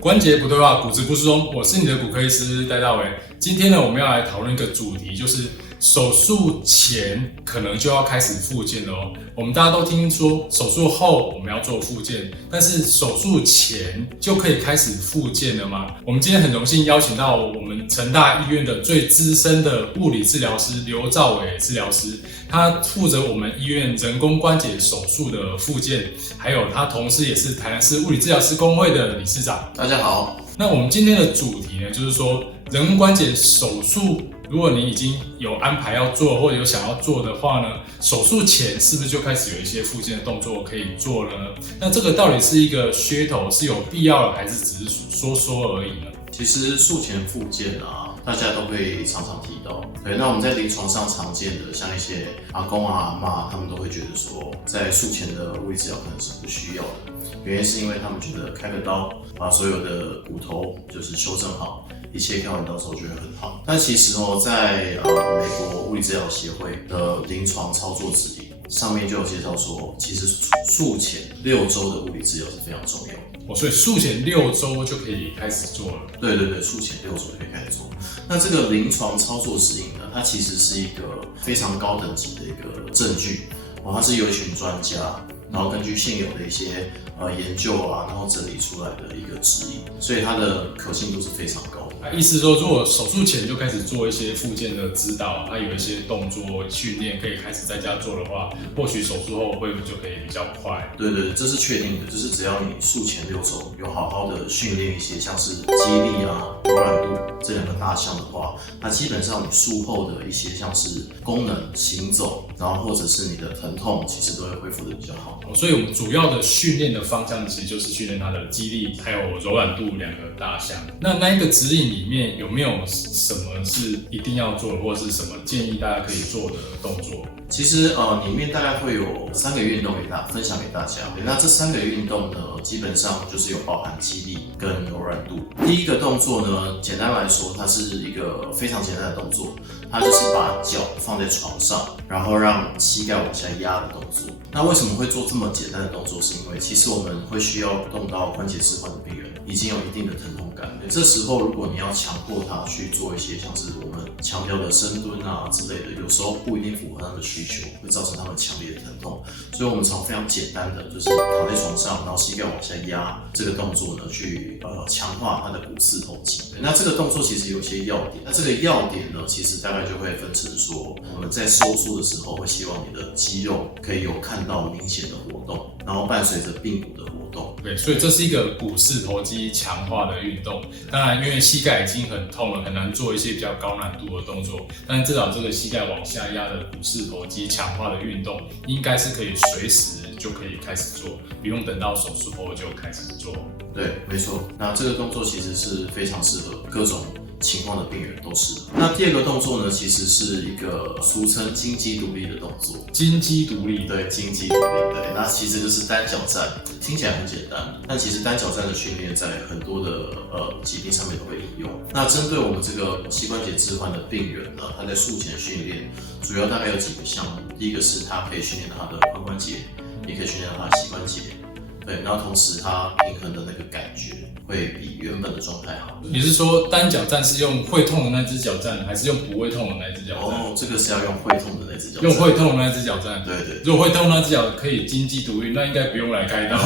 关节不退化，骨质不疏松。我是你的骨科医师戴大伟。今天呢，我们要来讨论一个主题，就是手术前可能就要开始复健了哦。我们大家都听说手术后我们要做复健，但是手术前就可以开始复健了吗？我们今天很荣幸邀请到我们成大医院的最资深的物理治疗师刘兆伟治疗师，他负责我们医院人工关节手术的复健，还有他同时也是台南市物理治疗师公会的理事长。大家好。那我们今天的主题呢，就是说人工关节手术，如果你已经有安排要做或者有想要做的话呢，手术前是不是就开始有一些复健的动作可以做了呢？那这个到底是一个噱头，是有必要的，还是只是说说而已呢？其实术前复健大家都会常常提到。对，那我们在临床上常见的，像一些阿公阿嬷，他们都会觉得说，在术前的物理治疗可能是不需要的。原因是因为他们觉得开个刀，把所有的骨头就是修正好，一切开完刀之后就会很好。但其实在美国物理治疗协会的临床操作指引上面就有介绍说，其实术前6周的物理治疗是非常重要的。所以术前6周就可以开始做了。对，术前6周就可以开始做。那这个临床操作指引呢，它其实是一个非常高等级的一个证据它是由一群专家，然后根据现有的一些研究然后整理出来的一个指引，所以它的可信度是非常高的。意思说，如果手术前就开始做一些复健的指导，它有一些动作训练可以开始在家做的话，或许手术后恢复就可以比较快。对，这是确定的，就是只要你术前6周有好好的训练一些像是肌力柔软度这2个大项的话，那基本上你术后的一些像是功能、行走，然后或者是你的疼痛，其实都会恢复的比较好。所以我们主要的训练的方向其实就是训练它的肌力还有柔软度2个大项。那一个指引里面有没有什么是一定要做的，或者是什么建议大家可以做的动作？其实里面大概会有3个运动分享给大家。那这3个运动呢，基本上就是有包含肌力跟柔软度。第一个动作呢，简单来说，它是一个非常简单的动作，它就是把脚放在床上，然后让膝盖往下压的动作。那为什么会做这么简单的动作？是因为其实我们会需要动到关节置换的病人已经有一定的疼痛感，这时候如果你要强迫他去做一些像是我们强调的深蹲之类的，有时候不一定符合他们的需求，会造成他们强烈的疼痛。所以我们从非常简单的就是躺在床上，然后膝盖往下压这个动作呢，去强化他的股四头肌。那这个动作其实有些要点，那这个要点呢，其实大概就会分成说，我们在收缩的时候会希望你的肌肉可以有看到明显的活动，然后伴随着髌骨的活动。对，所以这是一个股四头肌强化的运动。当然，因为膝盖已经很痛了，很难做一些比较高难度的动作。但至少这个膝盖往下压的股四头肌强化的运动，应该是可以随时就可以开始做，不用等到手术后就开始做。对，没错。那这个动作其实是非常适合各种情况的病人都是。那第2个动作呢，其实是一个俗称金鸡独立的动作。金鸡独立，对，金鸡独立，对，那其实就是单脚站，听起来很简单，但其实单脚站的训练在很多的疾病上面都会应用。那针对我们这个膝关节置换的病人呢，他在术前训练主要大概有几个项目。第一个是他可以训练他的髋关节，也可以训练他的膝关节。对，然后同时它平衡的那个感觉会比原本的状态好。你是说单脚站是用会痛的那只脚站，还是用不会痛的那只脚站？这个是要用会痛的那只脚站。用会痛的那只脚站。对。如果会痛的那只脚可以金鸡独立，那应该不用来开刀。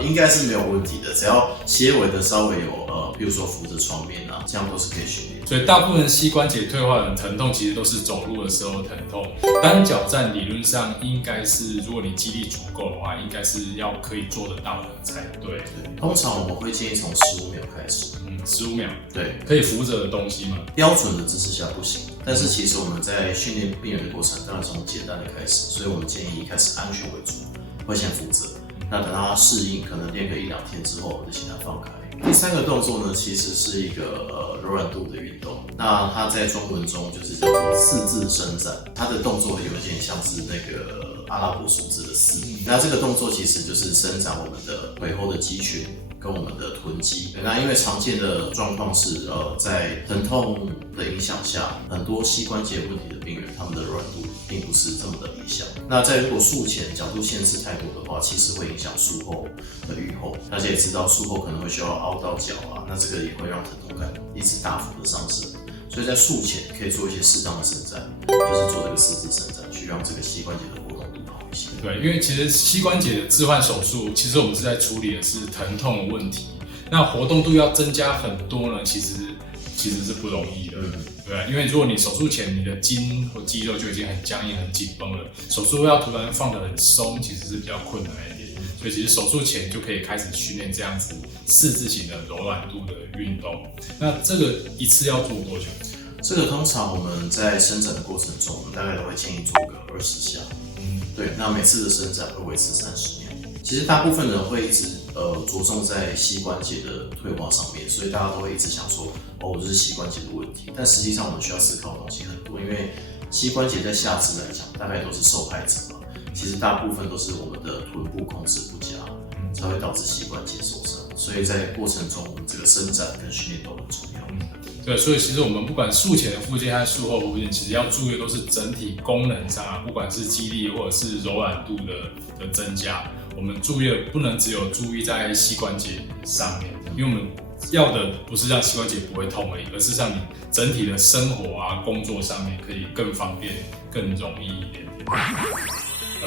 应该是没有问题的，只要些微的稍微有比如说扶着床面这样都是可以训练。所以大部分膝关节退化的疼痛其实都是走路的时候疼痛。单脚站理论上应该是，如果你肌力足够的话，应该是要可以做得到的才对。通常我们会建议从15秒开始。15秒。对，可以扶着的东西吗？标准的姿势下不行，但是其实我们在训练病人的过程，当然从简单的开始，所以我们建议一开始安全为主，会先扶着。那等到他适应，可能练个1-2天之后，就请他放开。第3个动作呢，其实是一个柔软度的运动。那它在中文中就是叫做四字伸展，它的动作有点像是那个阿拉伯数字的4。那这个动作其实就是伸展我们的腿后的肌群跟我们的臀肌。那因为常见的状况是，在疼痛的影响下，很多膝关节问题的病人，他们的柔软度并不是这么的理想。那在如果术前角度限制太多的话，其实会影响术后的愈后。大家也知道，术后可能会需要凹到脚啊，那这个也会让疼痛感一直大幅的上升。所以在术前可以做一些适当的伸展，就是做这个四肢伸展，去让这个膝关节的活动度好一些。对，因为其实膝关节的置换手术，其实我们是在处理的是疼痛的问题。那活动度要增加很多呢，其实是不容易的，对。因为如果你手术前你的筋或肌肉就已经很僵硬、很紧绷了，手术要突然放得很松，其实是比较困难一点。所以其实手术前就可以开始训练这样子四字形的柔软度的运动。那这个一次要做多久？这个通常我们在伸展的过程中，我们大概都会建议做个20下。对，那每次的伸展会维持30秒。其实大部分人会一直着重在膝关节的退化上面，所以大家都会一直想说，哦，这是膝关节的问题。但实际上我们需要思考的东西很多，因为膝关节在下肢来讲，大概都是受害者嘛。其实大部分都是我们的臀部控制不佳，才会导致膝关节受伤。所以在过程中，我们这个伸展跟训练都很重要。对，所以其实我们不管术前的复健和术后的复健，其实要注意的都是整体功能上啊，不管是肌力或者是柔软度的增加，我们注意的不能只有注意在膝关节上面，因为我们要的不是让膝关节不会痛而已，而是让你整体的生活啊、工作上面可以更方便、更容易一点点。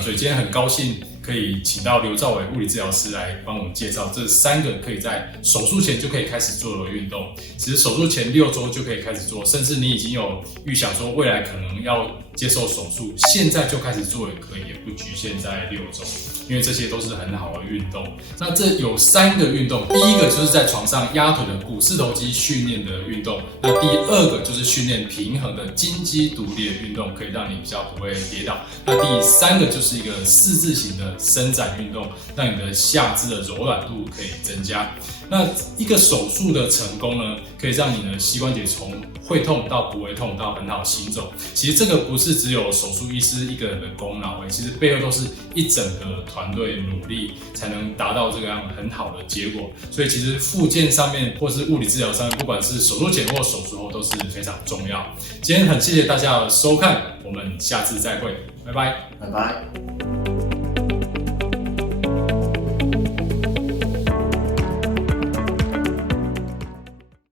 所以今天很高兴可以请到刘兆伟物理治疗师来帮我们介绍这3个可以在手术前就可以开始做的运动。其实手术前6周就可以开始做，甚至你已经有预想说未来可能要接受手术，现在就开始做也可以，也不局限在6周，因为这些都是很好的运动。那这有3个运动，第一个就是在床上压臀的股四头肌训练的运动，那第2个就是训练平衡的金鸡独立的运动，可以让你比较不会跌倒。那第3个就是一个四字形的伸展运动，让你的下肢的柔软度可以增加。那一个手术的成功呢，可以让你的膝关节从会痛到不会痛到很好行走。其实这个不是只有手术医师一个人的功劳，其实背后都是一整个团队努力才能达到这样很好的结果。所以其实复健上面或是物理治疗上面，不管是手术前或手术后都是非常重要。今天很谢谢大家的收看，我们下次再会，拜拜，拜拜。